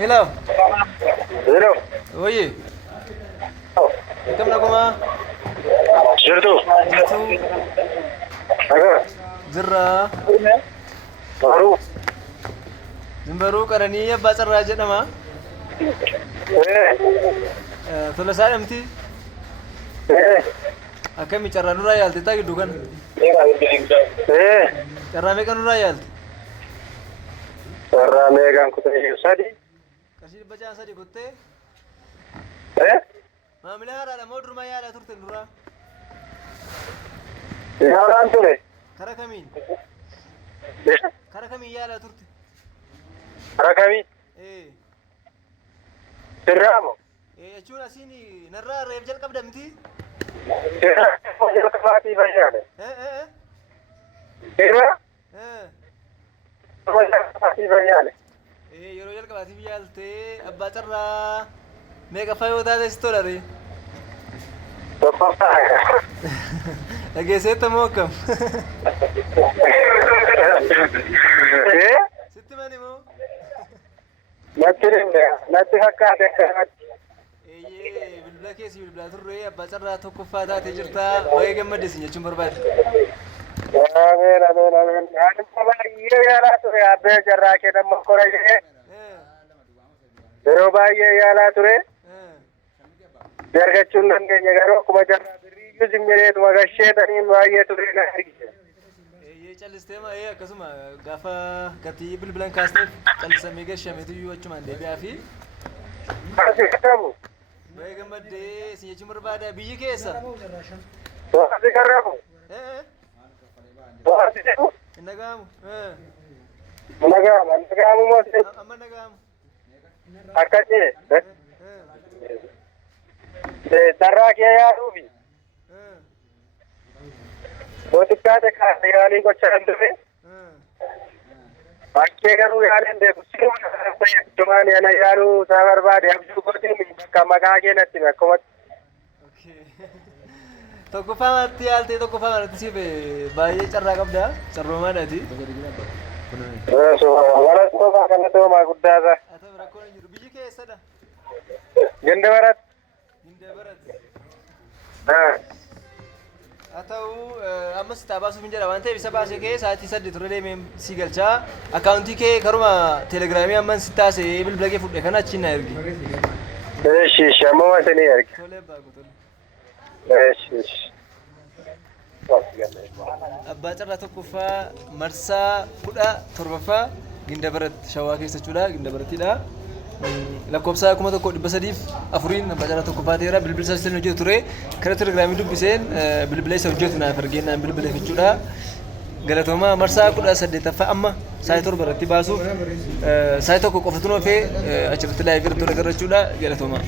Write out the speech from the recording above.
Hello. Hello. Oye, Oh, kam na kuma? Jirtu. Jirtu. Aga. Jirra. Baru. Zimbaruu qaranii abbaa carraa jedhama. Tola isaa dhamti. Akkami carraa nurraa yaalte taa gidduu kana? Carraa meeqa nurraa yaalte? Sarra meeqaan kutee sadi. Qarshii dhibba ja'aan sadii kuttee? Maamila haaraadha moo durumaa yaalaa turte duraa? Yaalaan ture. Kara kamiin? Kara kamiin yaalaa turte? Kara kamii? Sirraamoo? Jechuun asiin narraa reef jalqabda miti? Sirraa jalqabaatii fayyaade. Sirraa jalqabaatii fayyaade. Yeroo jalqabaatiif yaaltee abbaa carraa meeqa fayyoo taate si tola ree? Tokkoffaa. Dhageesseetta moo akkam? Sitti mani moo? Natti dhimma. Natti fakkaate akkanatti. Bilbila keessi bilbilaa turre abbaa carraa tokkoffaa taatee jirtaa baay'ee gammadeessin jechuun barbaade. Ameen ameen ameen. Ani baay'ee yaalaa ture abbee carraa kee nama kora jedhee. Yeroo baay'ee yaalaa ture. Argachuun dandeenya garuu akkuma carraa birriyyuu simmireetuma gasheetaniin baay'ee ture na argise. Callistee akkasuma gaafa gatii bilbilan kaasteef callisamee gashameetu achumaan deebi'aa fi Asi garramu. baay'ee gammadee si jechuun barbaada biyyi keessa. Asi garramu. Asi jedhu. Hin dhaga'amu. Nagaama nagaamu moo Amma dhaga'amu. akkasii. Carraa kee yaaduufi. Mootikkaate kaase yaalii gochaa hin turre. Bakkee garuu yaaleen beeku siruma fayyadamaan yana yaaluu isaa barbaade abjuu gootiin bakka maqaa kee natti akkumatti. Tokkoffaa marti yaaltee tokkoffaa marti siif baay'ee carraa qabda carroomaadhaati. Walasoomaa kana toomaa guddaasaa. Haa ta'u rakkoon hin jiru biyyi keessadha. Ganda baratti. Gindee barate. Haa ta'u ammas itti baasuuf hin jedha waan ta'eef isa baasee kee sa'aatii 8 turre deemee si galchaa akkaawuntii kee karuma teelegiraamii amman si taasee bilbila kee fudhee kana achiin na ergi. Eeshi ammoo isinii erga. Tolee baaku tole. Eeshi. Abbaa carraa tokkoffaa marsaa 17ffaa ginda baratti shawaa keessa jechuudha ginda barattiidha. Lakkoofsa 1304 abbaa carraa tokkoffaa ta'eera bilbila isaa isin hojjetu ture karaa teelegiraamii dubbiseen bilbila isa hojjetu naaf ergeenaan bilbila jechuudha. Galatooma marsaa 18ffaa amma sa'aatii 7 irratti baasuuf sa'aatii tokko qofatu nufee achirratti laayivii irratti agarra jechuudha galatooma.